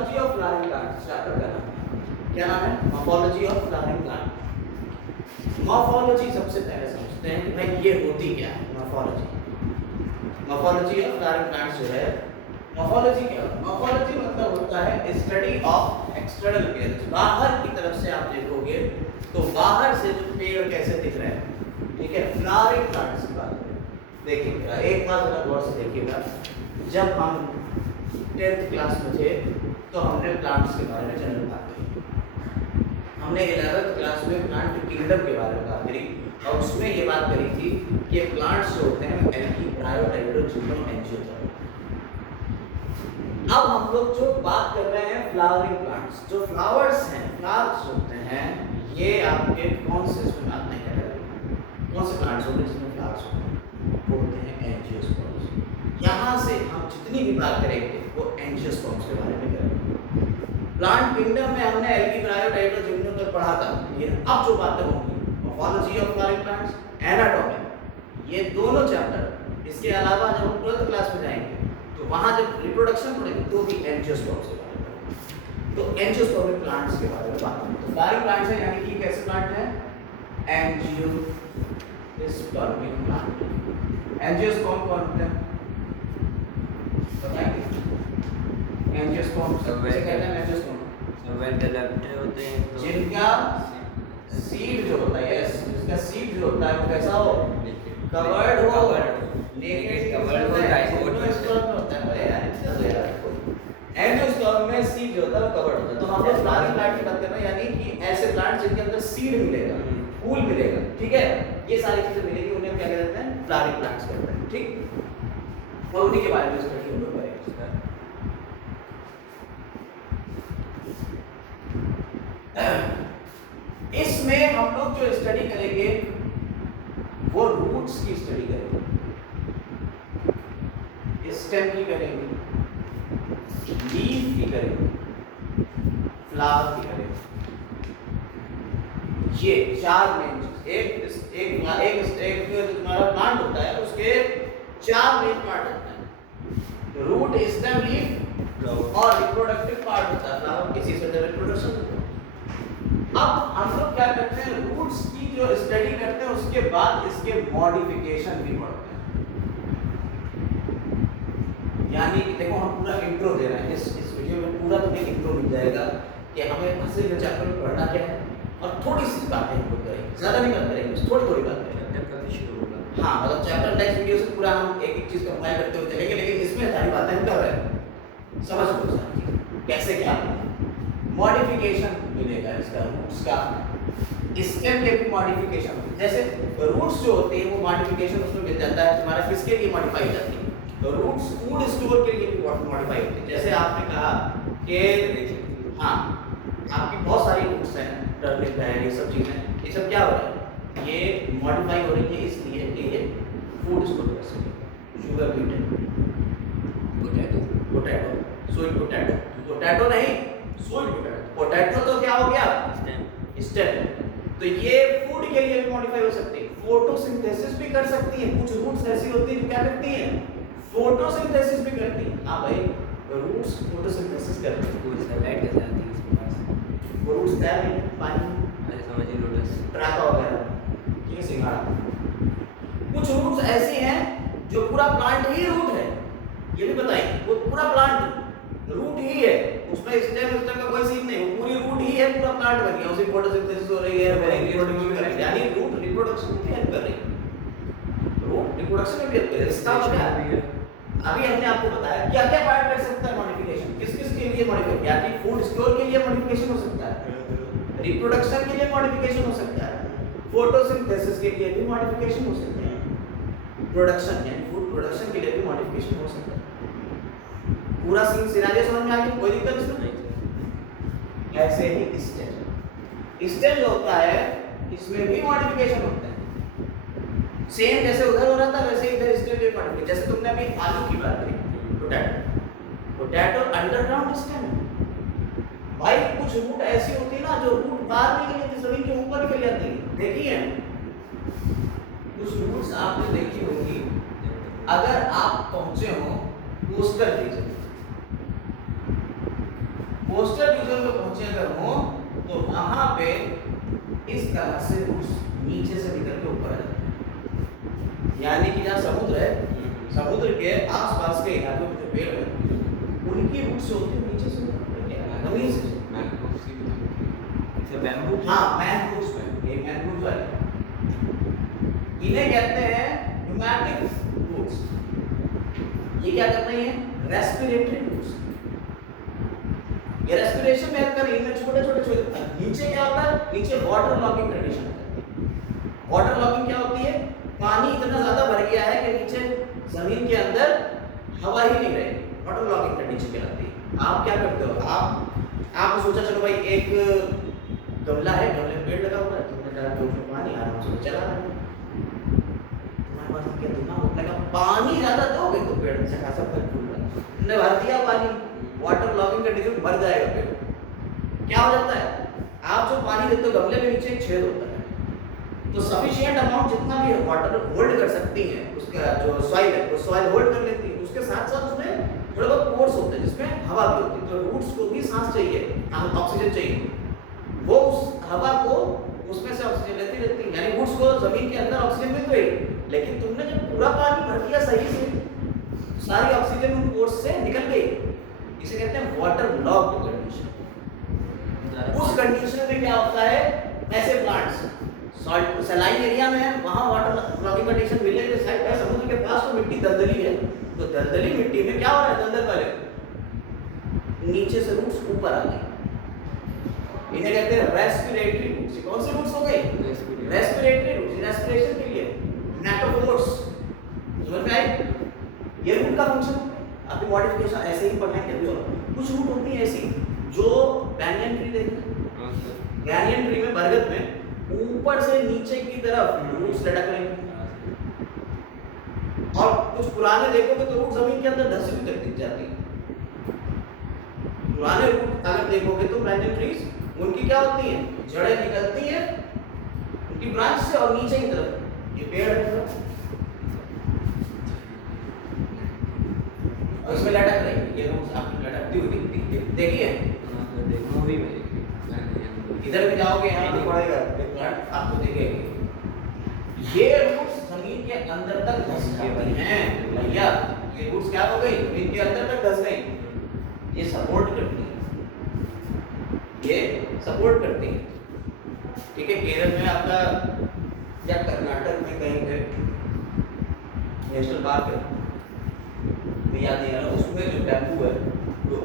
Morphology of flowering plant chapter का नाम है। क्या नाम है? Morphology of flowering plant. Morphology सबसे पहले समझते हैं कि भाई ये होती क्या है। मॉर्फोलॉजी ऑफ फ्लावरिंग प्लांट्स जो है, मॉर्फोलॉजी क्या है? मॉर्फोलॉजी मतलब होता है स्टडी ऑफ एक्सटर्नल अपीयरेंस। बाहर की तरफ से आप देखोगे तो बाहर से जो पेड़ कैसे दिख रहे हैं, ठीक है। फ्लावरिंग प्लांट्स की बात करें, देखिएगा एक बात जरा गौर से देखिएगा। जब हम 10th क्लास में थे तो हमने प्लांट्स के बारे में जनरल बात करी। हमने 11th क्लास में प्लांट किंगडम के बारे में बात करी और उसमें ये बात करी थी कि प्लांट्स जो होते हैं एल्गी, ब्रायोडाइटो, जिम्नो, एंजियोस्पर्म। अब हम लोग जो बात कर रहे हैं फ्लावरिंग प्लांट्स, जो फ्लावर्स हैं, फ्लावर्स होते हैं, ये आपके कौन से इसमें आते हैं कैटेगरी? कौन से प्लांट्स होते हैं जिसमें फ्लावर्स होते हैं? एंजियोस्पर्म्स। यहाँ से हम जितनी भी बात करेंगे वो एंजियोस्पर्म्स के बारे में करेंगे। प्लांट किंगडम में हमने एल्गी, ब्रायोडाइटो, जिम्नो तक पढ़ा था। लेकिन अब जो बातें होंगी morphology of flowering plants, anatomy, ये दोनों चैप्टर। इसके अलावा जब हम 12th क्लास में जाएंगे तो वहाँ जब रिप्रोडक्शन पढ़ेंगे तो भी एंजियोस्पर्म्स के बारे में पढ़ेंगे। तो एंजियोस्पर्मिक प्लांट्स के बारे में बात करेंगे। तो फ्लावरिंग प्लांट्स है यानी कि कैसे प्लांट है? Angiospermic plant. एंजियोस्पर्म कौन होते हैं बताएंगे? एंजियोस्पर्म कैसे कहते हैं? एंजियोस्पर्म वेल डेवलप्ड होते हैं तो जिनका सीड जो होता है, यस, जिसका सीड जो होता है वो कैसा हो? कवर्ड हो, नेकेड कवर्ड हो, एंजियोस्पर्म होता है। अरे यार इतना तो यार एंजियोस्पर्म में सीड जो होता है वो कवर्ड होता है। तो हम लोग फ्लावरिंग प्लांट की बात कर रहे हैं, यानी कि ऐसे प्लांट जिनके अंदर सीड मिलेगा, फूल मिलेगा, ठीक है, ये सारी चीजें मिलेगी, उन्हें क्या कहते हैं? फ्लावरिंग प्लांट्स कहते हैं, ठीक। और उन्हीं के बारे में स्टडी हम लोग करेंगे। इसमें हम लोग जो स्टडी करेंगे वो रूट्स की स्टडी करेंगे, स्टेम की करेंगे, लीफ की करेंगे, फ्लावर की करेंगे। ये चार मेन एक जो तुम्हारा प्लांट होता है उसके चार मेन पार्ट होते हैं, रूट, स्टेम, लीफ और रिप्रोडक्टिव पार्ट होता है फ्लावर। किसी से रिप्रोडक्शन होता है। अब हम लोग क्या करते हैं? रूट्स की जो स्टडी करते हैं उसके बाद इसके मॉडिफिकेशन भी पढ़ते हैं। यानी कि देखो हम पूरा इंट्रो दे रहे हैं, इस वीडियो में पूरा तुम्हें इंट्रो मिल जाएगा कि हमें हंसी के चैप्टर में पढ़ना क्या है और थोड़ी सी बातें हम लोग करेंगे, ज़्यादा नहीं बात करेंगे, थोड़ी थोड़ी बात करेंगे। कभी शुरू होगा। हाँ, मतलब चैप्टर नेक्स्ट वीडियो से पूरा हम एक एक चीज़ का अप्लाई करते हुए चलेंगे, लेकिन इसमें सारी बातें हम कर रहे हैं। समझ लो सारी चीज़ कैसे क्या मॉडिफिकेशन मिलेगा इसका, रूट्स का, स्टेम के भी मॉडिफिकेशन। जैसे रूट्स जो होते हैं वो मॉडिफिकेशन उसमें मिल जाता है तुम्हारा, किसके लिए मॉडिफाई हो जाती है? तो रूट्स फूड स्टोर के लिए भी मॉडिफाई होती है। जैसे आपने कहा कि हाँ आपकी बहुत सारी रूट्स हैं, टर्निप है, ये सब चीज़ें, ये सब क्या हो रहा है? ये मॉडिफाई हो रही है इसलिए कि ये फूड स्टोर कर सके। शुगर बीट है, पोटैटो, स्वीट पोटैटो, पोटैटो नहीं स्वीट पोटैटो। पोटैटो तो क्या हो गया? स्टेम। तो ये फूड के लिए भी मॉडिफाई हो सकती है, फोटोसिंथेसिस भी कर सकती है। कुछ रूट्स ऐसी होती है जो क्या करती हैं? फोटोसिंथेसिस भी करती है। हाँ भाई, रूट्स फोटोसिंथेसिस करती है। कोई सनलाइट कैसे आती है इसके पास? वो रूट्स तैयार नहीं है, पानी अरे समझिए लोटस ट्रैका वगैरह, ठीक है, सिंघाड़ा। कुछ रूट्स ऐसी हैं जो पूरा प्लांट ही रूट है, ये भी बताइए, वो पूरा प्लांट रूट ही है, उसमें स्टेम का कोई सीन नहीं, वो पूरी रूट ही है, पूरा प्लांट बन गया, उसी फोटोसिंथेसिस हो रही है, रिप्रोडक्शन कर रही है, यानी रूट रिप्रोडक्शन में हेल्प कर रही है। रूट रिप्रोडक्शन में भी हेल्प कर रही है। इसका मतलब है अभी हमने आपको बताया क्या क्या पार्ट कर सकता है मॉडिफिकेशन, किस किस के लिए मॉडिफिकेशन, यानी फूड स्टोर के लिए मॉडिफिकेशन हो सकता है, रिप्रोडक्शन के लिए मॉडिफिकेशन हो सकता है, फोटोसिंथेसिस के लिए भी मॉडिफिकेशन हो सकता है, प्रोडक्शन यानी फूड प्रोडक्शन के लिए भी मॉडिफिकेशन हो सकता है। पूरा सीन सिनारियो समझ में आ गया? कोई दिक्कत इसमें? ऐसे ही स्टेम जो होता है इसमें भी मॉडिफिकेशन होता है। सेम जैसे उधर हो रहा था वैसे ही इधर स्टेम भी मॉडिफिकेशन। जैसे तुमने अभी आलू की बात करी, पोटैटो अंडरग्राउंड स्टेम है भाई। कुछ रूट ऐसी होती है ना जो रूट बाहर निकल जाती है, जमीन के ऊपर निकल जाती है, देखी है? कुछ रूट्स आपने देखी होंगी, अगर आप पहुंचे हो पोस्टर दीजिए, कोस्टल रीजन में पहुंचे अगर हो तो वहां पे इस तरह से रूट्स नीचे से निकल के ऊपर आ जाते हैं। यानी कि जहाँ समुद्र है, समुद्र के आसपास के इलाकों में जो पेड़ है उनकी रूट्स होती है नीचे से जमीन से। बैम्बू। हाँ, मैनग्रोव्स में ये मैनग्रोव्स वाले इन्हें कहते हैं न्यूमैटिक रूट्स। ये क्या करते हैं? Respiratory roots. ये रेस्पिरेशन में हेल्प कर, इनमें छोटे छोटे नीचे क्या होता है? नीचे वाटर लॉगिंग कंडीशन होती है। वाटर लॉगिंग क्या होती है? पानी इतना ज्यादा भर गया है कि नीचे जमीन के अंदर हवा ही नहीं रहेगी, वाटर लॉगिंग कंडीशन कहलाती है। आप क्या करते हो? आपने सोचा चलो भाई एक गमला है, गमले में पेड़ लगा हुआ है, तुमने डाला के उसमें पानी आराम से चला रहा है। तुम्हारे पास क्या दिमाग होता है? पानी ज्यादा दोगे तो पेड़ अच्छा खासा फल फूल रहा है। तुमने भर दिया पानी, वाटर लॉगिंग कंडीशन मर जाएगा पेड़। क्या हो जाता है? आप जो पानी देते हो गमले में नीचे एक छेद होता है, तो सफिशिएंट अमाउंट जितना भी वाटर होल्ड कर सकती है, उसका जो सॉइल है वो सॉइल होल्ड कर लेती है। उसके साथ साथ उसमें थोड़े बहुत पोर्स होते हैं जिसमें हवा भी होती है, तो रूट्स को भी सांस चाहिए, ऑक्सीजन चाहिए। वो उस हवा को उसमें से ऑक्सीजन लेती रहती है, यानी रूट्स को जमीन के अंदर ऑक्सीजन मिल रही है। लेकिन तुमने जब पूरा पानी भर दिया सही से, सारी ऑक्सीजन उन पोर्स से निकल गई, इसे कहते हैं वाटर लॉक्ड कंडीशन। उस कंडीशन में क्या होता है? ऐसे प्लांट्स सॉल्ट सलाइन एरिया में है, वहां वाटर लॉगिंग कंडीशन मिलने के साइड पे समुद्र के पास तो मिट्टी दलदली है, तो दलदली मिट्टी में क्या हो रहा है? दलदल वाले नीचे से रूट्स ऊपर आ गए, इन्हें कहते हैं रेस्पिरेटरी रूट्स। कौन से रूट्स हो गए? रेस्पिरेटरी रूट्स, रेस्पिरेशन के लिए नेटोफोर्स। समझ में आई? ये रूट का फंक्शन अभी मॉडिफिकेशन ऐसे ही पढ़ाएंगे अभी। और कुछ रूट होती है ऐसी जो बैंगन ट्री देखते हैं, बैंगन ट्री में बरगद में ऊपर से नीचे की तरफ रूट्स लटक रहे हैं, और कुछ पुराने देखोगे तो रूट जमीन के अंदर धंसी हुई तक दिख जाती है। पुराने रूट अगर देखोगे तो बैंगन ट्रीज उनकी क्या होती है? जड़ें निकलती है उनकी ब्रांच से और नीचे की तरफ ये पेड़ है और इसमें लटक रही है। ये रूट्स आपको लटकती हुई दिखती है, देखिए मूवी में इधर भी जाओगे यहाँ भी पड़ेगा प्लांट आपको दिखेगी। ये रूट्स जमीन के अंदर तक धंस जाती हैं भैया। ये रूट्स क्या हो गई? जमीन के अंदर तक धंस गई। ये सपोर्ट करती है, ये सपोर्ट करती है। ठीक है, केरल में आपका या कर्नाटक में कहीं पे नेशनल पार्क है, मैं याद नहीं आ रहा, उसमें जो बैम्बू है, जो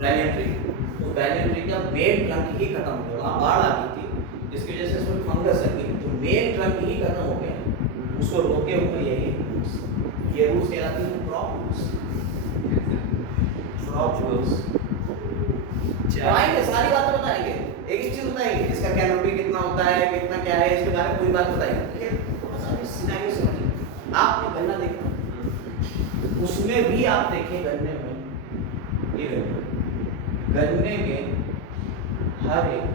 बैंगन ट्री, तो बैंगन ट्री का मेन ट्रंक ही खत्म हो गया। वहाँ बाढ़ आ गई थी जिसकी वजह से उसमें फंगस है, तो मेन ट्रंक ही खत्म हो गया। उसको रोके हुए यही ये रूट्स कहलाती हैं क्रॉप रूट्स। क्रॉप रूट्स बताएंगे, सारी बातें बताएंगे। एक एक चीज बताएंगे, इसका कैनोपी कितना होता है, कितना क्या है, इसके बारे में पूरी बात बताएंगे। ठीक है, थोड़ा सा भी सिनेरियो समझिए। आपने गन्ना देखा, उसमें भी आप देखिए गन्ने में ये गन्ने के हर एक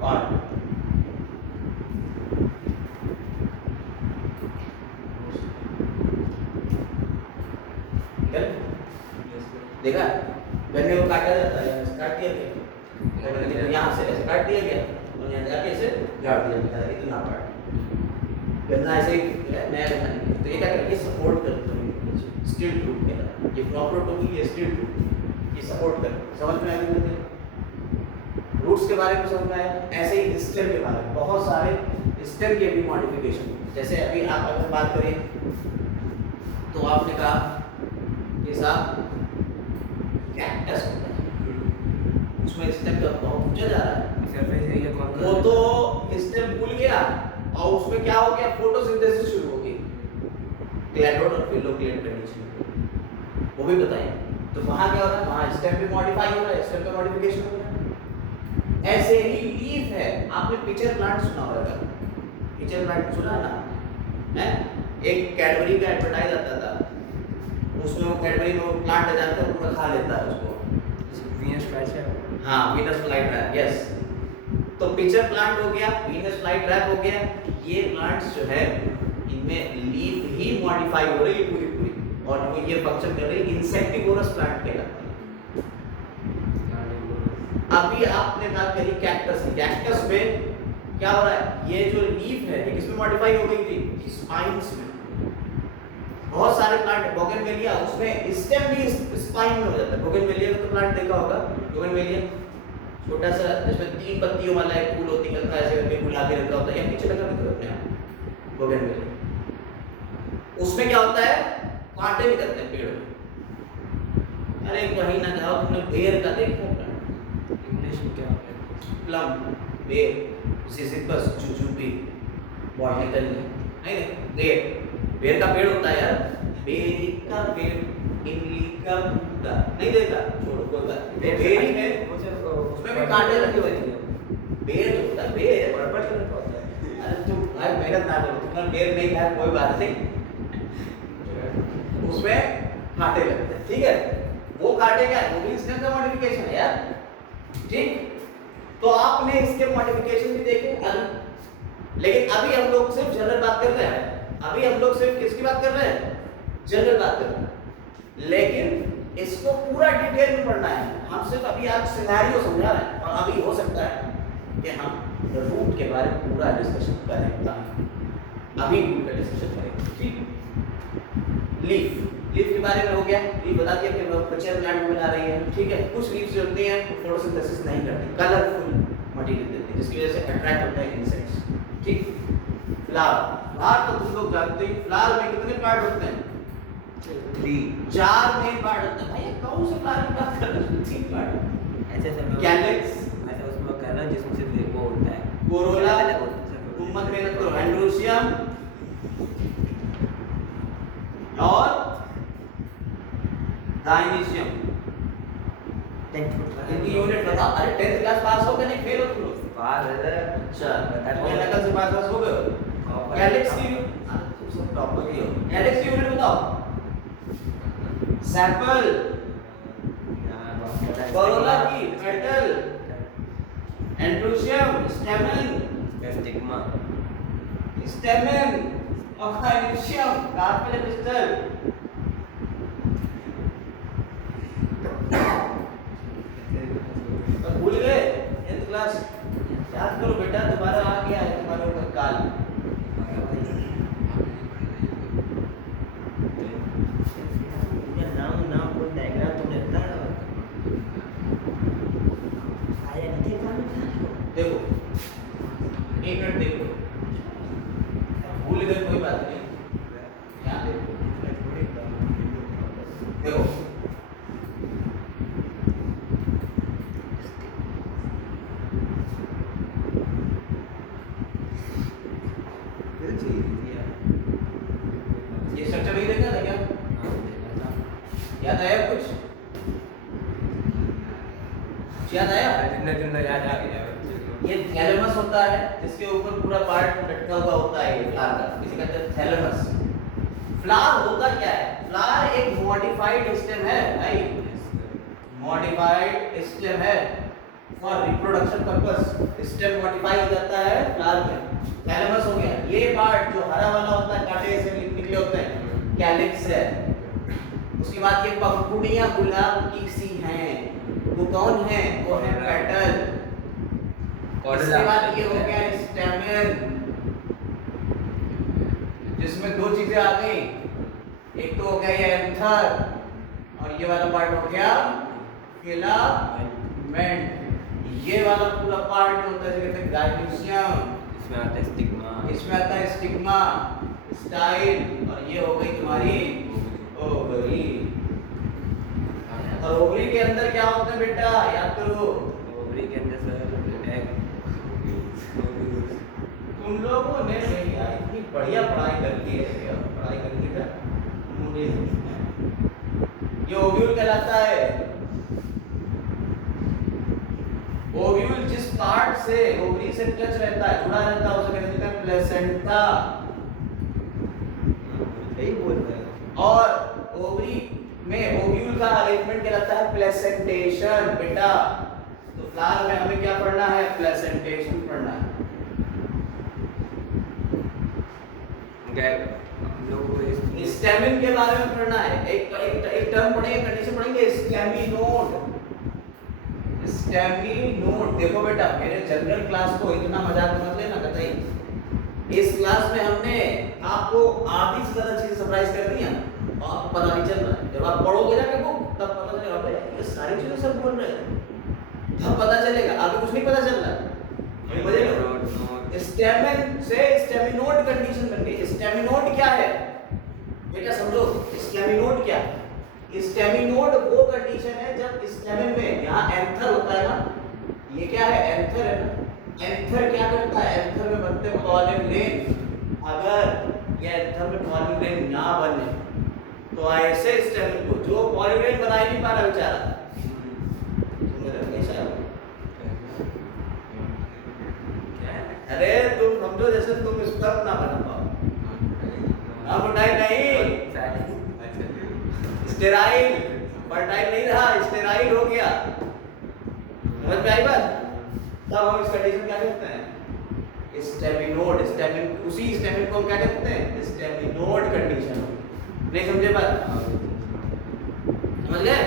पार्ट देखा, गन्ने को काटा जाता है, काट दिया गया, यहाँ से ऐसे काट दिया गया और यहाँ जाके ऐसे गाड़ दिया गया, इतना पार्ट गन्ना ऐसे ही नया गन्ना नहीं। तो ये क्या करके सपोर्ट करते हैं, स्टिल रूट कहलाता है। ये प्रॉपर टोपी, ये स्टिल रूट, ये सपोर्ट कर। समझ में आया मुझे? रूट्स के बारे में समझ में आया। ऐसे ही स्टेम के बारे में बहुत सारे स्टेम के भी मॉडिफिकेशन, जैसे अभी आप अगर बात करें तो आपने कहा ये साहब कैक्टस होता है, उसमें स्टेम का बहुत ऊंचा जा रहा है, वो तो स्टेम भूल गया और उसमें क्या हो गया? फोटोसिंथेसिस शुरू हो गई, क्लैडोड और फिलोक्लेट कंडीशन, वो भी बताएं। तो वहाँ क्या हो रहा है? वहाँ स्टेम भी मॉडिफाई हो रहा है, स्टेम का मॉडिफिकेशन हो रहा है। ऐसे ही लीफ है, आपने पिचर प्लांट सुना होगा, पिचर प्लांट सुना है ना? है एक कैडबरी का एडवर्टाइज आता था, उसमें वो कैडबरी में वो प्लांट आ जाता है, पूरा खा लेता है उसको। Venus flytrap. हाँ, वीनस फ्लाईट्रैप, यस। तो पिचर प्लांट हो गया, वीनस फ्लाईट्रैप हो गया। ये प्लांट्स जो है इनमें लीफ ही मॉडिफाई हो रही है पूरी पूरी, और वो ये फंक्शन कर रही है इंसेक्टिवोरस प्लांट कहलाती है। अभी आपने बात करी कैक्टस की। कैक्टस में क्या हो रहा है, ये जो लीफ है ये किसमें मॉडिफाई हो गई थी, स्पाइन्स में। बहुत सारे प्लांट, बोगनवेलिया उसमें स्टेम भी स्पाइन में हो जाता है। बोगनवेलिया का तो प्लांट देखा होगा, बोगनवेलिया छोटा सा जिसमें 3 पत्तियों वाला एक फूल होती है, ऐसे करके गुलाब के रंग का होता है, या पीछे लगा भी होते हैं बोगनवेलिया। उसमें क्या होता है, कांटे निकलते हैं पेड़ में। अरे कहीं ना जाओ, तुमने बेर का देखा इंग्लिश में क्या होता है? प्लम, बेर, सिसिपस, जुजुबी, बॉटनिकल नहीं बेर, बेर का पेड़ होता है यार, बेरी का पेड़, इमली का बूटा नहीं देखा, छोड़ो कोई बात नहीं। बेरी में उसमें भी कांटे लगे हुए थे। बेर जो होता है, बेर पर्पल कलर का होता है। अरे तुम भाई मेहनत ना करो, तुम्हारा बेर नहीं है कोई बात नहीं, उसमें कांटे लगते हैं, ठीक है। वो कांटे क्या है, वो भी स्टेम का मॉडिफिकेशन है यार, ठीक। तो आपने इसके मॉडिफिकेशन भी देखे अभी, लेकिन अभी हम लोग सिर्फ जनरल बात कर रहे हैं। अभी हम लोग सिर्फ किसकी बात कर रहे हैं, जनरल बात कर रहे हैं, लेकिन इसको पूरा डिटेल में पढ़ना है। हम सिर्फ अभी आज सिनेरियो समझा रहे हैं, और अभी हो सकता है कि हम रूट के बारे में पूरा डिस्कशन करें। अभी रूट का डिस्कशन करेंगे, ठीक। लीफ, लीफ के बारे में हो गया, लीफ बता दिया कि बच्चे प्लांट में बना रही है, ठीक है। कुछ लीव्स जो होती हैं फोटोसिंथेसिस नहीं करती, कलरफुल मटेरियल देती है, जिसकी वजह से अट्रैक्ट होता है इंसेक्ट्स, ठीक। फ्लावर, फ्लावर तो तुम लोग जानते हैं, फ्लावर में कितने पार्ट होते हैं, 4 मेन पार्ट होते हैं। भाई कौन से फ्लावर की बात कर रहे हो, 3 पार्ट, ऐसे सब कैलिक्स, ऐसे उसमें कहना जिसमें से वो होता है कोरोला, उम्मत मेहनत करो, एंड्रोसियम और डायनीशियम। इनकी यूनिट बताओ। अरे 10th क्लास पास हो गए, नहीं फेल हो तुम लोग? पास है। अच्छा, तुम्हें नकल से पास हो गए। कैलिक्स की तुम सब टॉपर ही हो। कैलिक्स की यूनिट बताओ। सैंपल, कोरोला की पेटल, एंड्रोसियम, स्टेमन, स्टिग्मा, स्टेमन और डायनीशियम, कार्पेल पिस्टल। भूल गए 10th क्लास? याद करो बेटा, तुम्हारा आ गया है तुम्हारे ऊपर काल। नाम कोई डायग्राम तुमने देखो, एक मिनट देखो, भूल गए कोई बात नहीं, यहाँ देखो, देखो ये स्ट्रक्चर नहीं देखा था क्या? याद आया कुछ? याद आया? याद आ गया। ये थैलेमस होता है, जिसके ऊपर पूरा पार्ट लटका हुआ होता है, ये फ्लावर का, इसे कहते हैं थैलेमस। फ्लावर होता क्या है? फ्लावर एक मॉडिफाइड स्टेम है भाई, मॉडिफाइड स्टेम है for reproduction purpose. Stem modify हो जाता है फ्लावर में। थैलेमस हो गया, ये पार्ट जो हरा वाला होता है, कांटे से निकले होते हैं, कैलिक्स है। उसके बाद ये पंखुड़ियां गुलाब की सी हैं, वो कौन है? वो है पेटल। उसके बाद ये हो गया स्टेमन, जिसमें 2 चीजें आ गई, एक तो हो गया ये एंथर, और ये वाला पार्ट हो गया फिलामेंट। ये वाला पूरा पार्ट जो होता है जिसे कहते हैं गाइनोसियम, इसमें आता है स्टिग्मा, इसमें आता है स्टिग्मा, स्टाइल, और ये हो गई तुम्हारी ओवरी। और ओवरी के अंदर क्या होता है बेटा, याद करो। ओवरी के अंदर सर एग। तुम लोगों ने नहीं यार इतनी बढ़िया पढ़ाई कर दी है, क्या पढ़ाई कर दी है मुझे। ये ओव्यूल कहलाता है। ओव्यूल जिस पार्ट से ओवरी से टच रहता है, जुड़ा रहता है, उसे कहते हैं प्लेसेंटा। यही बोल रहे हैं। और ओवरी में ओव्यूल का अरेंजमेंट कहलाता है प्लेसेंटेशन बेटा। तो फ्लावर में हमें क्या पढ़ना है? प्लेसेंटेशन पढ़ना है। हम लोग को स्टेमिन के बारे में पढ़ना है। एक टर्म पढ़ेंगे, कंडीशन पढ़ेंगे, स्टेमिनोड। स्टेमिनोड। देखो बेटा, मेरे जनरल क्लास को इतना मजाक मत लेना कतई। इस क्लास में हमने आपको आधी से ज्यादा चीजें सरप्राइज कर दी हैं और आपको पता नहीं चल रहा है। जब आप पढ़ोगे जाके बुक, तब पता चलेगा अबे ये सारी चीजें सब बोल रहे हैं, तब पता चलेगा। आगे कुछ नहीं पता चल रहा है। स्टेमिन से स्टेमिनोड कंडीशन बन गई। स्टेमिनोड क्या है बेटा, समझो। स्टेमिनोड क्या है? स्टेमिनोड वो कंडीशन है जब स्टेमिन में यहाँ एंथर होता है ना, ये क्या है? एंथर है ना। एंथर क्या करता है? एंथर में बनते पॉलन ग्रेन। अगर ये एंथर में पॉलन ग्रेन ना बने तो ऐसे स्टेमिन को, जो पॉलन ग्रेन बना ही नहीं पा रहा बेचारा, अरे तुम समझो जैसे तुम स्पर्म ना बना पाओ ना, फर्टाइल नहीं, स्टेराइल। फर्टाइल नहीं रहा, स्टेराइल हो गया। समझ में आई बात? तब हम इस कंडीशन क्या कहते हैं? स्टेमिनोड। स्टेमिन, उसी स्टेमिन को हम क्या कहते हैं? Staminode condition. नहीं समझे बात? समझ गए?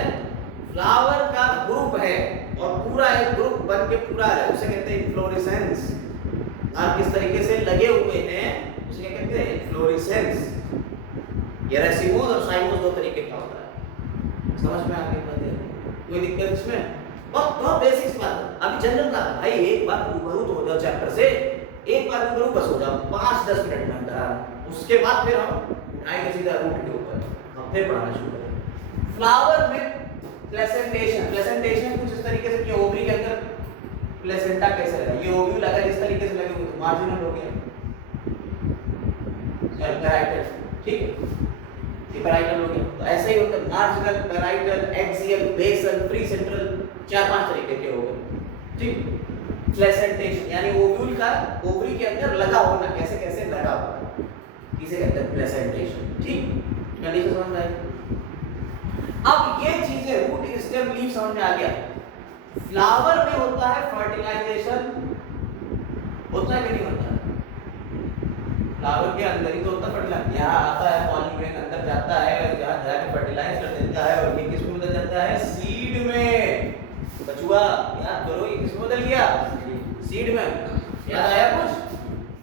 फ्लावर का ग्रुप है और पूरा एक ग्रुप बन के पूरा है, उसे कहते हैं इन्फ्लोरेसेंस। आप किस तरीके से लगे हुए हैं उसे क्या कहते हैं? इन्फ्लोरेसेंस। ये रेसिमोस और साइमोस दो तरीके का होता है। समझ में आ गई बात? कोई दिक्कत इसमें? बहुत बहुत बेसिक्स बात है। अभी जनरल का भाई एक बार रूबरू तो हो जाओ चैप्टर से, एक बार रूबरू बस हो जाओ 5-10 मिनट में अंदर। उसके बाद फिर हम उठाएंगे सीधा रूट के ऊपर, हम फिर पढ़ाना शुरू करेंगे। Flower with placentation. प्लेसेंटेशन कुछ इस तरीके से कि ओवरी के अंदर प्लेसेंटा कैसे लगा, ये ओव्यूल अगर इस तरीके से लगे हुए तो मार्जिनल हो गया, पैराइटल। ठीक है, ये पैराइटल हो गया। तो ऐसा ही होता है, marginal, parietal, axial, basal, pre central, 4-5 तरीके के हो गए। ठीक। प्लेसेंटेशन यानी ओव्यूल का ओवरी के अंदर लगा होना, कैसे कैसे लगा होना, इसे कहते हैं प्लेसेंटेशन। ठीक, कंडीशन समझ में आई? अब ये चीजें रूट, स्टेम, लीफ समझ में आ गया। फ्लावर में होता है फर्टिलाइजेशन, होता है कि नहीं होता? फ्लावर के अंदर ही तो होता है फर्टिलाइजेशन। यहाँ आता है पॉलन ग्रेन, अंदर जाता है और यहाँ जाके फर्टिलाइज कर देता है और ये किसमें बदल जाता है? सीड में। बचुआ याद करो, ये किसमें बदल गया? सीड में। याद आया कुछ?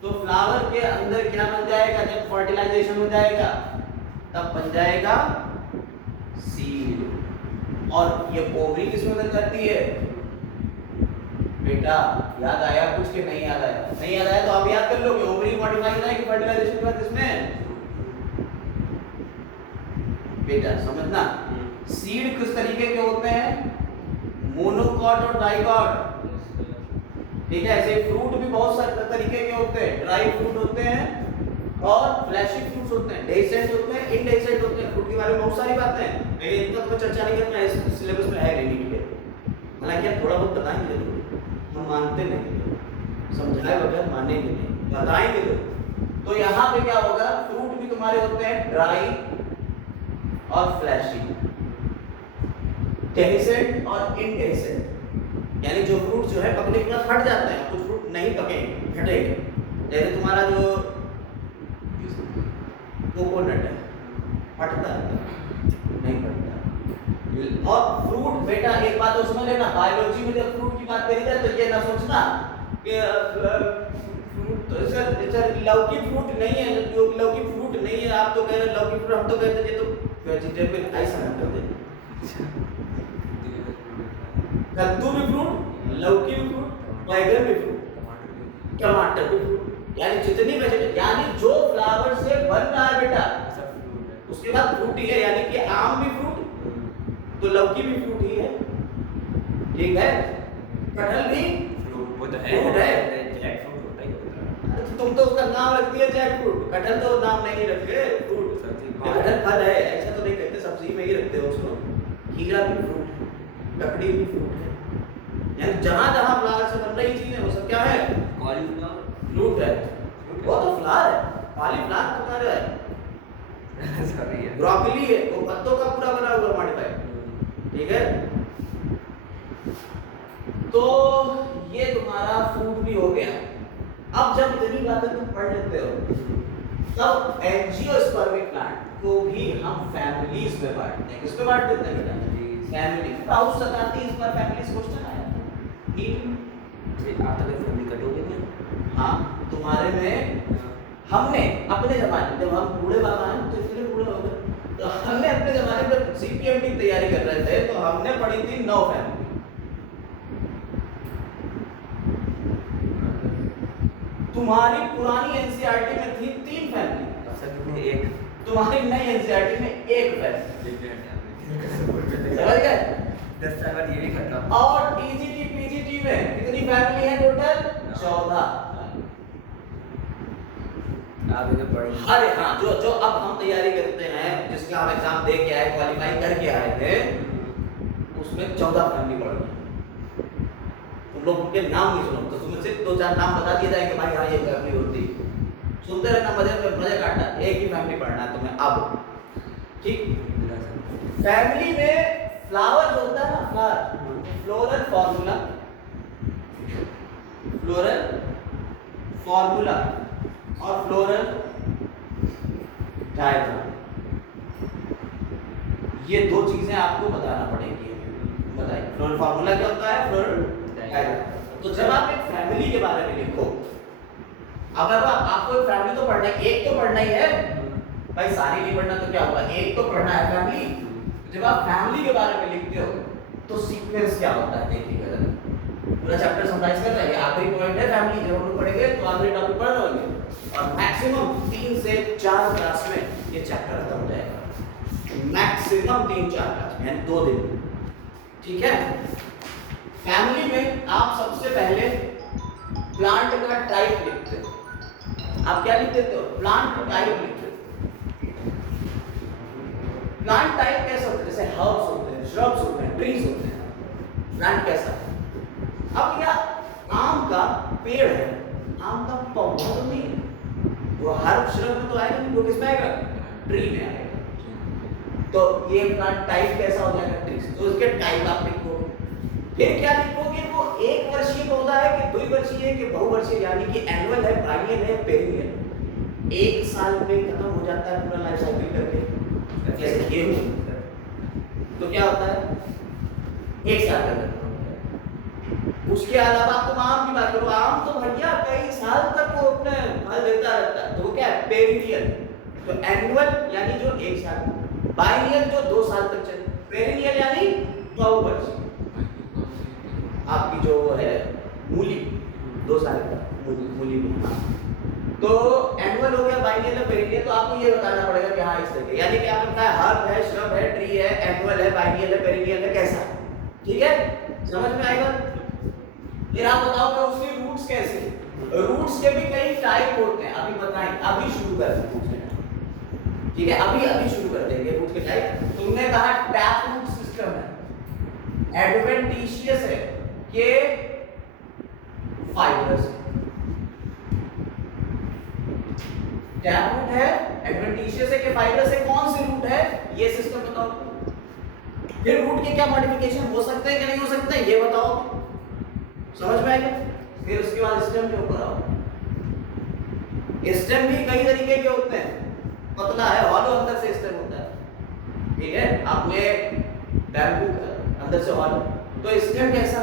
तो फ्लावर के अंदर क्या बन जाएगा जब फर्टिलाइजेशन हो जाएगा? तब बन जाएगा सीड। और ये ओवरी किसमें बदल जाती है बेटा? याद आया कुछ कि नहीं याद आया? नहीं याद आया तो आप याद कर लो कि ओवरी मॉडिफाई हो जाएगी फर्टिलाइजेशन के बाद इसमें। बेटा समझना, सीड किस तरीके के होते हैं? मोनोकॉट और डाइकॉट। ठीक है, ऐसे फ्रूट भी बहुत सारे तरीके के होते हैं। ड्राई फ्रूट होते हैं और फ्लैशी फ्रूट्स होते हैं, डेसेंट होते हैं, इनडेसेंट होते हैं। फ्रूट के बारे में बहुत सारी बातें हैं, लेकिन इतना तो चर्चा नहीं करना है, इस सिलेबस में है नहीं के। हालांकि थोड़ा बहुत बताएंगे जरूर, हम मानते नहीं, समझाए बगैर मानेंगे नहीं, बताएंगे तो यहाँ पे क्या होगा? फ्रूट भी तुम्हारे होते हैं ड्राई और फ्लैशी, डेसेंट और इनडेसेंट। यानी जो फ्रूट जो है पकने के बाद फट जाते हैं, कुछ फ्रूट नहीं पकेंगे, फटेंगे। जैसे तुम्हारा जो कोकोनट है, फटता है नहीं फटता। और फ्रूट बेटा एक बात तो समझ लेना, बायोलॉजी में जब फ्रूट की बात करी जाए तो ये ना सोचना कि फ्रूट तो सर लौकी फ्रूट नहीं है, जो लौकी फ्रूट नहीं है आप तो कह रहे लौकी फ्रूट, हम तो कहते ये तो वेजिटेबल, ऐसा ना कर देते। कद्दू भी फ्रूट, लौकी भी फ्रूट, बैगन भी फ्रूट, टमाटर भी फ्रूट, यानी जितनी वेजिटेबल, यानी जो फ्लावर से बन रहा है बेटा उसके बाद फ्रूट ही है। यानी कि आम भी फ्रूट तो लौकी भी फ्रूट ही है। ठीक है, कटहल भी फ्रूट है। जैक फ्रूट होता ही होता है। तुम तो उसका नाम रख दिया जैक फ्रूट, कटहल तो नाम नहीं रखे फ्रूट। कटहल फल है, ऐसा तो नहीं कहते, सब्जी में ही रखते हो उसको। खीरा भी फ्रूट है, ककड़ी भी फ्रूट है। यानी जहाँ जहाँ फ्लावर से बन रही चीजें वो सब क्या है? कॉलीफ्लावर फ्रूट है। वो तो फ्लावर है, कॉलीफ्लावर तो तुम्हारा है, सॉरी है, ब्रोकली है, वो पत्तों का पूरा बना हुआ मॉडिफाइड। ठीक है, तो ये तुम्हारा फ्रूट भी हो गया। अब जब इतनी बातें तुम पढ़ लेते हो तब एंजियोस्पर्मिक प्लांट को भी हम फैमिलीज में बांटते हैं। किस में बांट देते हैं बेटा? फैमिली। हाउस 37 पर फैमिलीज क्वेश्चन आया। आपका तो फैमिली कटोगे नहीं। हाँ, तुम्हारे में हमने अपने जमाने, जब हम बूढ़े बाबा हैं तो इसलिए बूढ़े हो गए, तो हमने अपने जमाने में सीपीएमटी की तैयारी कर रहे थे तो हमने पढ़ी थी 9 फैमिली। तुम्हारी पुरानी एनसीईआरटी में थी 3 फैमिली, असल में एक तुम्हारी नई एनसीईआरटी में 1 फैमिली। समझ गए? 10 साल बाद ये भी खत्म। और टीजीटी पीजीटी में कितनी फैमिली है टोटल? 14। आप इधर पढ़ेंगे। अरे हाँ, जो जो अब हम तैयारी करते हैं, जिसका हम एग्जाम दे के आए, क्वालिफाई करके आए थे, उसमें 14 फैमिली पढ़ गई। तुम लोग उनके नाम नहीं सुनो तो तुम्हें सिर्फ 2-4 नाम बता दिए जाएंगे, भाई हाँ ये फैमिली होती। सुनते रहना, मजे काटना, एक ही फैमिली पढ़ना है तुम्हें अब, ठीक? फैमिली में फ्लावर होता है ना, flower, floral formula, floral formula और फ्लोरल डायग्राम, ये 2 चीजें आपको बताना पड़ेगी। बताइए, फ्लोरल फॉर्मूला क्या होता है, फ्लोरल डायग्राम। तो जब आप एक फैमिली के बारे में लिखो, अगर आपको एक फैमिली तो पढ़ना है, एक तो पढ़ना ही है भाई, सारी नहीं पढ़ना तो क्या होगा, एक तो पढ़ना है फैमिली। जब आप फैमिली के बारे में लिखते हो तो सीक्वेंस क्या होता है देखिएगा जरा, पूरा चैप्टर समराइज कर रहा है, आखिरी पॉइंट है फैमिली, जब हम लोग पढ़ेंगे तो आखिरी टॉपिक पढ़ रहे होंगे और मैक्सिमम 3 से 4 क्लास में ये चैप्टर खत्म हो जाएगा, मैक्सिमम 3-4 क्लास में, यानी 2 दिन, ठीक है? फैमिली में आप सबसे पहले प्लांट का टाइप लिखते हो। आप क्या लिख देते हो? प्लांट टाइप लिखते हो। प्लांट टाइप कैसे होते हैं? जैसे हर्ब्स होते हैं, श्रब्स होते हैं, ट्रीज होते हैं। प्लांट कैसा है? अब क्या आम का पेड़ है, आम का पौधा तो नहीं है, वो हर्ब श्रब में तो आएगा नहीं, वो किसमें आएगा? ट्री में आएगा। तो ये प्लांट टाइप कैसा हो जाएगा? ट्री। तो उसके टाइप आप लिखोगे, फिर क्या लिखोगे? वो 1 वर्षीय पौधा है कि 2 वर्षीय है कि बहुवर्षीय, यानी कि एनुअल है, बाइनियल है, पेरिनियल। 1 साल में खत्म हो जाता है पूरा लाइफ साइकिल करके, जैसे गेहूं, तो क्या होता है 1 साल का खत्म होता है। उसके अलावा तुम आम की बात करो, आम तो भैया कई साल तक वो अपने फल देता रहता है, तो वो क्या है? पेरिनियल। तो एनुअल यानी जो 1 साल, बाइनियल जो 2 साल तक चले, पेरिनियल यानी बहुवर्षीय। आपकी जो है मूली 2 साल का मूली में, हाँ। तो एनुअल हो गया, बाइनियल है, पेरिनियल। तो आपको ये बताना पड़ेगा कि हाँ इस तरह, यानी कि आपने बताया हर्ब है, श्रब है, ट्री है, एनुअल है, बाइनियल है, पेरिनियल है, कैसा, ठीक है? समझ में आएगा? फिर आप बताओ कि उसकी रूट्स कैसे? रूट्स के भी कई टाइप होते हैं, अभी बताएं, अभी शुरू करते हैं, ठीक है? अभी शुरू कर देंगे रूट के टाइप। तुमने कहा टैप रूट सिस्टम है, एडवेंटिशियस है कि फाइब्रस। टैप रूट है, एडवेंटिशियस है कि फाइब्रस है, कौन सी रूट है ये सिस्टम बताओ। फिर रूट के क्या मॉडिफिकेशन हो सकते हैं कि नहीं हो सकते हैं ये बताओ, समझ में आएगा? फिर उसके बाद स्टेम के ऊपर आओ। स्टेम भी कई तरीके के होते हैं, पतला है, हॉलो अंदर से स्टेम होता है, ठीक है? आपने बैम्बू का अंदर से हॉलो, तो स्टेम कैसा?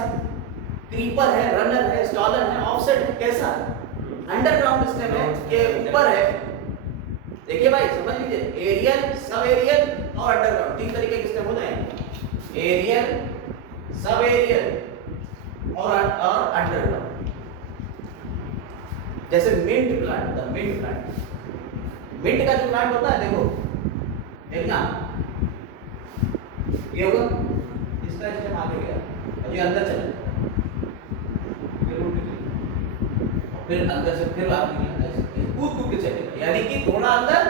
क्रीपर है, रनर है, स्टॉलर है, ऑफसेट है, कैसा? अंडरग्राउंड स्टेम है के ऊपर है। देखिए भाई समझ लीजिए, एरियल, सब एरियल और अंडरग्राउंड 3 तरीके के स्टेम हो जाएंगे, एरियल, सब एरियल और अंडरग्राउंड। जैसे मिंट प्लांट होता है, मिंट प्लांट, मिंट का जो प्लांट होता है देखो, देखना ये होगा, इसका स्टेम आगे गया और ये अंदर चला, फिर अंदर से फिर बाहर निकलता है, कूद के चलेगा, यानी कि थोड़ा अंदर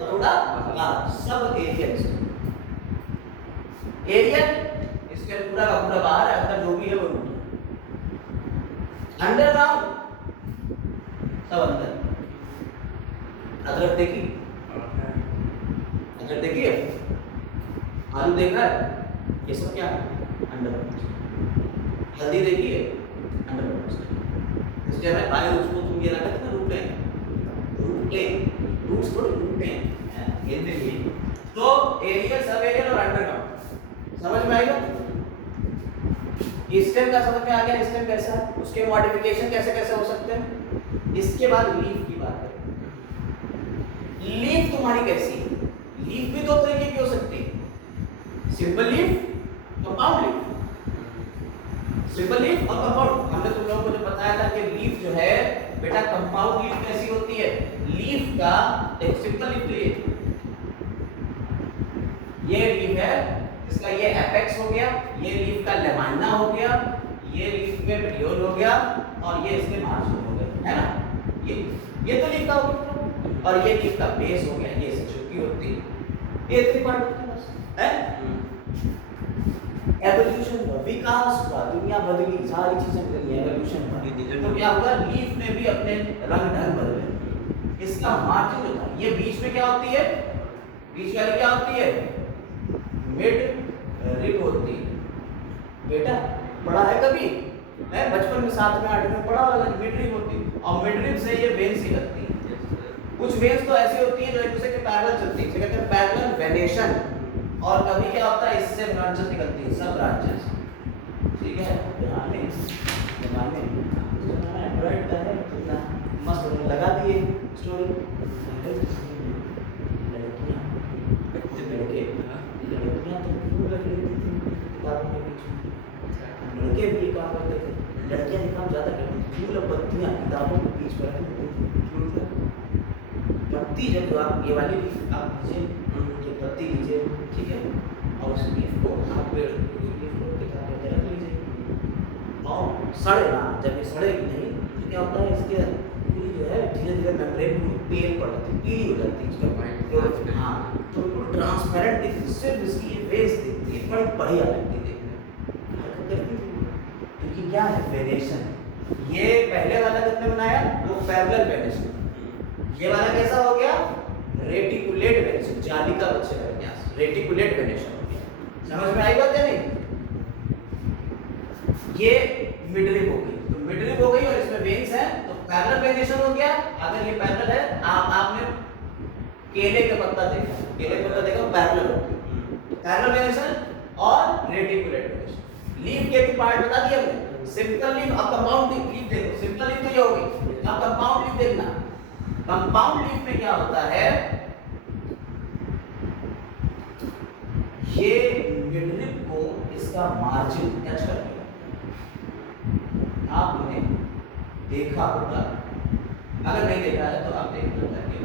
थोड़ा बाहर, सब एरियल। एरियल इसके पूरा का पूरा बाहर है, अंदर जो भी है वो रूट है। अंडरग्राउंड सब अंदर। अदरक देखी, अदरक देखिए, आलू देखा है, ये सब क्या है? अंडरग्राउंड। हल्दी देखिए, अंडरग्राउंड। इसके बाद भाई उसको तुम ये लगा था रूट है, रूट्स थोड़ी रूट हैं, ये देखिए। तो एरियल, सब एरियल और अंडरग्राउंड, समझ में आएगा? स्टेम का समझ में आ गया, स्टेम कैसा है, उसके मॉडिफिकेशन कैसे कैसे हो सकते हैं। इसके बाद लीफ की बात करें। लीफ तुम्हारी कैसी है? लीफ भी दो तरीके की हो सकती है, simple leaf, compound leaf. Simple leaf और कंपाउंड, हमने तुम लोगों को जो बताया था कि लीफ जो है बेटा कंपाउंड लीफ कैसी होती है। लीफ का एक सिंपल लीफ, ये लीफ है, इसका ये एपेक्स हो गया, ये लीफ का लेमाइना हो गया, ये लीफ में पेटियोल हो गया और ये इसके मार्जिन हो गए, है ना। ये तो लीफ का हो गया और ये लीफ का बेस हो गया, ये इससे छुट्टी होती है। ये इतनी पार्ट होती है बस, है। एवोल्यूशन हुआ, विकास हुआ, दुनिया बदली, सारी चीजें बदली, एवोल्यूशन हुआ। तो क्या हुआ, लीफ ने भी अपने रंग ढंग बदले। इसका मार्जिन जो था, ये बीच में क्या होती है, बीच वाली क्या होती है, मिड रिब होती है। बेटा पढ़ा है कभी, है बचपन में 7 में 8 में पढ़ा होगा, मिड रिब होती है और मिड रिब से ये वेन्स निकलती है। कुछ वेन्स तो ऐसी होती है जो एक दूसरे के पैरेलल चलती है, कहते हैं पैरेलल वेनेशन। और कभी क्या होता है, इससे ब्रांचेस निकलती है, सब ब्रांचेस, ठीक है। जमाने एंड्रॉइड का है, कितना मस्त लगा दिए स्टोरी। लड़कियां तो क्यों लग रही थी किताबों के बीच में, लड़के भी काम करते थे, लड़कियां भी काम ज्यादा करती थी। फूल और पत्तियां किताबों के बीच में रखी होती थी। पत्ती जब आप ये वाली आप लीजिए, ये पत्ती लीजिए, ठीक है, और उस लीफ को आप पेड़ लीफ को किताब पे रख लीजिए और सड़े ना, जब ये सड़ेगी नहीं तो क्या होता है, इसके पूरी जो है धीरे धीरे मेम्ब्रेन पूरी पेल पड़ जाती है, पीली हो जाती है इसका वाइट, हाँ तो बिल्कुल ट्रांसपेरेंट दिखती है, सिर्फ इसकी ये वेव्स दिखती है, बड़ी बढ़िया लगती है क्योंकि क्या है, वेरिएशन। ये पहले वाला किसने बनाया, वो पैरेलल वेरिएशन। ये वाला कैसा हो गया, रेटिकुलेट वेरिएशन, जाली का बच्चे का विन्यास, रेटिकुलेट वेरिएशन हो गया। समझ में आई बात है नहीं। ये मिडरिब हो गई, तो मिडरिब हो गई और इसमें वेन्स है तो पैरेलल वेरिएशन हो गया। अगर ये पैरेलल है, आपने केले का पत्ता देखा, केले का पत्ता देखा पैरेलल हो गया, पैरेलल वेरिएशन और रेटिकुलेट वेरिएशन। लीफ के भी पार्ट बता दिए हमने, सिंपल लीफ और कंपाउंड लीफ देखो, सिंपल लीफ तो ये होगी, अब कंपाउंड लीफ देखना। कंपाउंड लीफ में क्या होता है, ये मिडरिब को इसका मार्जिन टच कर दिया, आपने देखा होगा, अगर नहीं देखा है तो आप देखना चाहिए।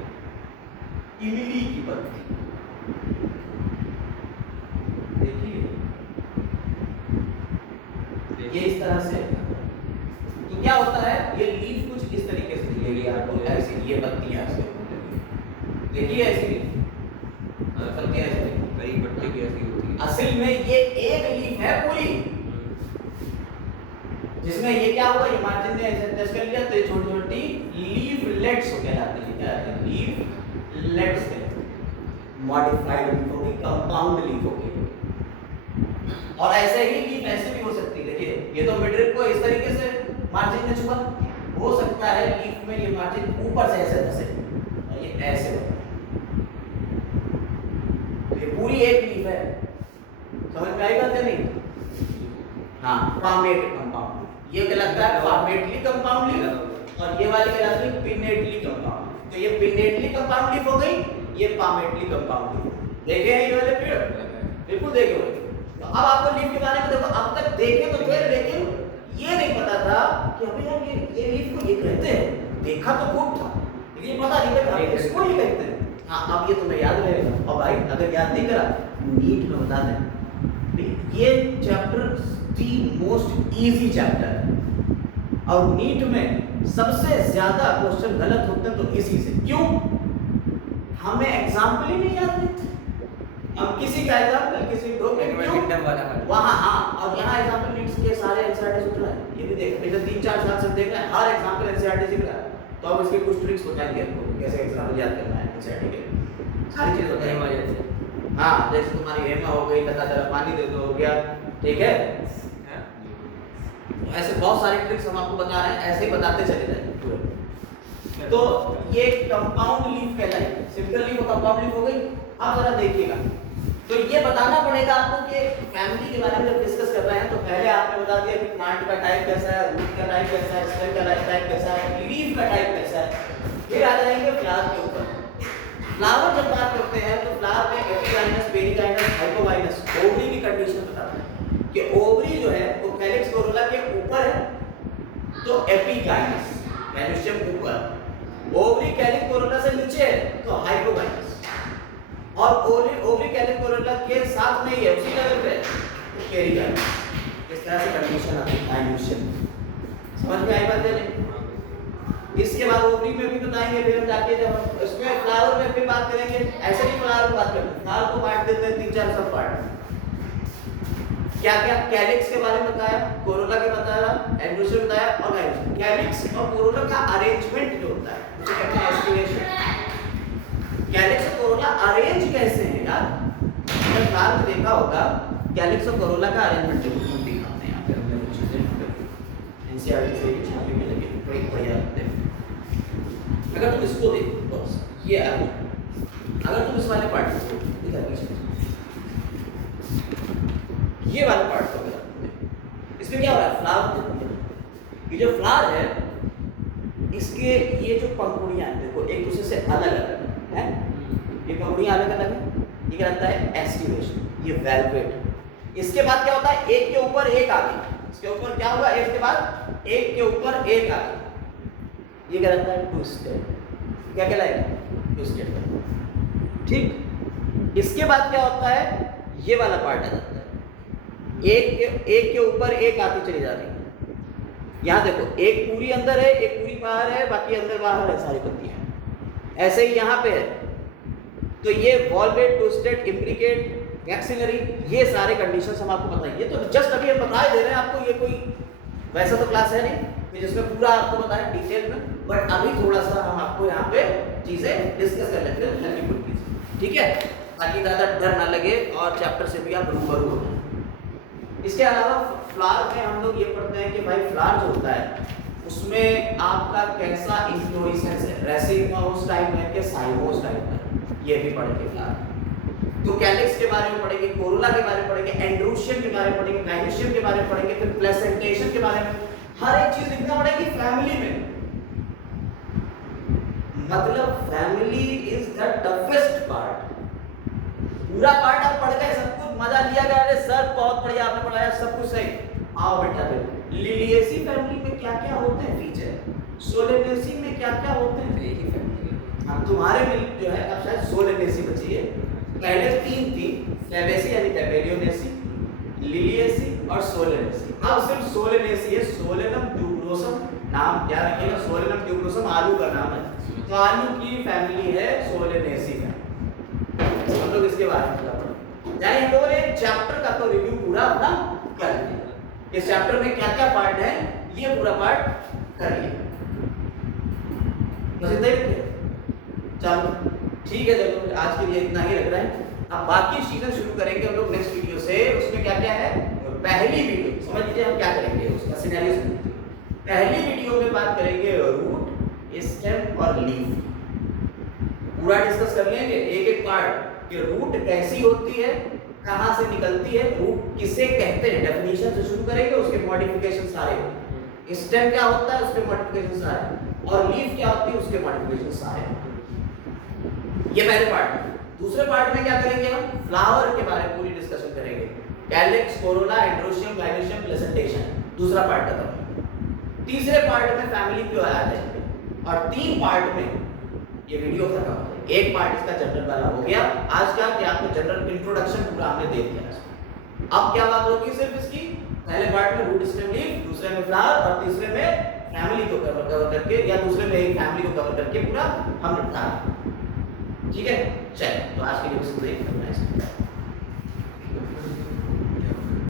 इमली की पत्ती देखिए, ये इस तरह से, तो क्या होता है, ये लीफ कुछ इस तरीके से दिखेगी आपको, ऐसे ये पत्तियां ऐसे देखिए, ऐसी पत्तियां ऐसे कई पत्ते की ऐसी होती है। असल में ये एक लीफ है पूरी, जिसमें ये क्या हुआ, ये मार्जिन ने ऐसे टच कर लिया तो ये छोटी छोटी लीफलेट्स हो कहलाती है, क्या है, लीफलेट्स है, मॉडिफाइड लीफ होगी, कंपाउंड लीफ होगी। और ऐसे ही लीफ ऐसे भी हो सकती है, देखिए ये तो मिडरिब को इस तरीके से मार्जिन ने छुपा, हो सकता है लीफ में ये मार्जिन ऊपर से ऐसे धसे और ये ऐसे होता है, तो ये पूरी एक लीफ है। समझ में आई बात है नहीं। हाँ, पामेट कंपाउंड, ये कहलाता है पामेटली कंपाउंड लीफ और ये वाली कहलाती है पिनेटली कंपाउंड। तो ये पिनेटली कंपाउंड लीफ हो गई, ये पामेटली कंपाउंड लीफ। देखे हैं ये वाले पेड़, बिल्कुल देखे हुए। तो अब आपको लीफ के बारे में देखो, अब तक देखे तो थे लेकिन ये नहीं पता था कि अबे यार ये लीफ को ये कहते हैं, देखा तो खूब था लेकिन पता नहीं था इसको ये कहते हैं। हाँ, अब ये तुम्हें याद रहेगा। और भाई अगर याद नहीं करा, नीट में बता दें, ये chapter the most easy chapter है और नीट में सबसे ज्यादा क्वेश्चन गलत होते हैं, तो इसी से। क्यों? हमें एग्जाम्पल ही नहीं याद रहते, हम किसी का एग्जाम्पल किसी दो वहाँ, हाँ, और यहाँ एग्जाम्पल नीट के सारे एनसीईआरटी सूत्र है, ये भी देख पिछले 3-4 साल से देख रहे हैं, हर एग्जाम्पल एनसीईआरटी सीख रहा है। तो अब इसके कुछ ट्रिक्स बताएंगे आपको, कैसे एग्जाम्पल याद करना है एनसीईआरटी के, सारी चीजें बताएंगे। हाँ, जैसे तुम्हारी हेमा हो गई, तथा जरा पानी दे दो, हो गया, ठीक है। ऐसे बहुत सारे ट्रिक्स हम आपको बता रहे हैं, ऐसे ही बताते चले जाएंगे। तो ये कंपाउंड लीफ कहलाएगी, सिंपल लीफ और कंपाउंड लीफ हो गई। अब जरा देखिएगा, तो ये बताना पड़ेगा आपको कि फैमिली के बारे में जब डिस्कस कर रहे हैं तो पहले आपने बता दिया कि प्लांट का टाइप कैसा है, रूट का टाइप कैसा है, स्टेम का टाइप कैसा है, लीफ का टाइप कैसा है। फिर आ जाएंगे फ्लावर के ऊपर। फ्लावर जब बात करते हैं तो फ्लावर में एपिगाइनस, पेरिगाइनस, हाइपोगाइनस ओवरी की कंडीशन बताते हैं कि ओवरी जो है वो कैलिक्स कोरोला के ऊपर है तो एपिगाइनस कैल्शियम ऊपर, ओवरी कैलिक्स कोरोला से नीचे है तो हाइपोगाइनस, और ओवरी कैलिक्स कोरोला के साथ में ही है उसी लेवल पे तो पेरिगाइनस। इस तरह से कंडीशन आती है डायल्यूशन। समझ में आई बात है नहीं? इसके बाद ओवरी में भी बताएंगे, फिर हम जाके जब इसमें फ्लावर में फिर बात करेंगे। ऐसे नहीं फ्लावर की बात करते हैं, फ्लावर को बांट देते हैं 3-4 सब पार्ट। क्या क्या कैलिक्स के बारे में बताया, कोरोला के बताया, एंड्रोशियम बताया और गाइनस। कैलिक्स और कोरोला का अरेंजमेंट जो होता है उसे कहते हैं एस्टिवेशन। कैलिक्स और कोरोला अरेंज कैसे हैं यार? जब फ्लावर में देखा होगा कैलिक्स और कोरोला का अरेंजमेंट जो हम दिखाते हैं यहाँ पे हमने कुछ चीजें एनसीईआरटी से छापे में लगे बड़ी बढ़िया लगते हैं। अगर तुम इसको देखो बस ये अगर तुम इस वाले पार्ट को इधर पीछे ये वाला पार्ट को इसमें क्या हो रहा है, फ्लावर। ये जो फ्लावर है इसके ये जो पंखुड़ियां हैं देखो एक दूसरे से अलग अलग है, ये पंखुड़ियां अलग अलग है। ये क्या रहता है एस्टिवेशन, ये वेलवेट। इसके बाद क्या होता है एक के ऊपर एक आगे, इसके ऊपर क्या होगा एक के बाद एक के ऊपर एक आगे, ये क्या रहता है ट्विस्टेड। क्या कहलाएगा ट्विस्टेड। ठीक, इसके बाद क्या होता है ये वाला पार्ट आ जाता है एक के ऊपर एक आती चली जा रही है। यहाँ देखो एक पूरी अंदर है एक पूरी बाहर है, बाकी अंदर बाहर है सारी पत्तियां। ऐसे ही यहाँ पे है तो ये वॉल्वेट, ट्विस्टेड, इम्ब्रिकेट, वैक्सिनरी, ये सारे कंडीशंस हम आपको बताएंगे। तो जस्ट अभी हम बता दे रहे हैं आपको, ये कोई वैसा तो क्लास है नहीं जिसमें पूरा आपको बताया डिटेल में, बट अभी थोड़ा सा हम आपको यहाँ पे चीजें डिस्कस कर लेते हैं हल्की फुल्की, ठीक है, ताकि ज़्यादा डर ना लगे और चैप्टर से भी आप रूबरू हो जाए। इसके अलावा फ्लावर में हम लोग ये पढ़ते हैं कि भाई फ्लावर जो होता है उसमें आपका कैसा इन्फ्लोरेसेंस है, रेसिमोस टाइप है कि साइमोस टाइप है, ये भी पढ़ेंगे फ्लावर। तो कैलिक्स के बारे में पढ़ेंगे, कोरोला के बारे में पढ़ेंगे, एंड्रोशियम के बारे में पढ़ेंगे, गाइनोशियम के बारे में पढ़ेंगे, फिर प्लेसेंटेशन के बारे में हर एक चीज लिखना पड़ेगी फैमिली में। मतलब family is the toughest part. पूरा पार्ट आप पढ़ गए, सब कुछ मजा लिया गया, अरे सर बहुत बढ़िया आपने पढ़ाया, सब कुछ सही। आओ बेटा फिर लिलिएसी फैमिली में क्या क्या होते हैं फीचर, सोलेनेसी में क्या क्या होते हैं। हम तुम्हारे में जो है अब शायद सोलेनेसी बची है, पहले 3 थी, फैबेसी यानी फैबेरियोनेसी, लिलिएसी और सोलेनेसी। अब सिर्फ सोलेनेसी है, सोलेनम ट्यूबरोसम नाम क्या रखिएगा, सोलेनम ट्यूबरोसम आलू का नाम है, तो आलू की फैमिली है सोलेनेसी में। हम लोग इसके बारे में पढ़ेंगे, यानी हम लोगों ने चैप्टर का तो रिव्यू पूरा अपना कर लिया। इस चैप्टर में क्या क्या पार्ट है ये पूरा पार्ट कर लिया, बस इतना ही। चलो ठीक है, चलो आज के लिए इतना ही रख रहे हैं। अब बाकी चीजें शुरू करेंगे हम लोग नेक्स्ट वीडियो से। उसमें क्या क्या है, पहली वीडियो समझ लीजिए हम क्या करेंगे, उसका सिनेरियो समझ लीजिए। पहली वीडियो में बात करेंगे रूट, स्टेम और लीफ, पूरा डिस्कस कर लेंगे एक एक पार्ट कि रूट कैसी होती है, कहाँ से निकलती है, रूट किसे कहते हैं, डेफिनेशन से शुरू करेंगे, उसके मॉडिफिकेशन सारे, स्टेम क्या होता है उसके मॉडिफिकेशन सारे, और लीफ क्या होती है उसके मॉडिफिकेशन सारे। ये पहले पार्ट। दूसरे पार्ट में क्या करेंगे हम, फ्लावर के बारे में पूरी डिस्कशन करेंगे, calyx, Corolla, androecium, gynoecium, placentation, दूसरा पार्ट खत्म। तीसरे पार्ट में फैमिली क्यों आ जाएंगे, और 3 पार्ट में ये वीडियो खत्म हो जाएगी। एक पार्ट इसका जनरल वाला हो गया आज का, कि आपको जनरल इंट्रोडक्शन पूरा हमने दे दिया। अब क्या बात होगी सिर्फ इसकी, पहले पार्ट में रूट, स्टेम, लीफ, दूसरे में फ्लावर और तीसरे में फैमिली को कवर करके, या दूसरे में एक फैमिली को कवर करके पूरा हम निपटा। ठीक है, चलिए तो आज के लिए बस इतना ही।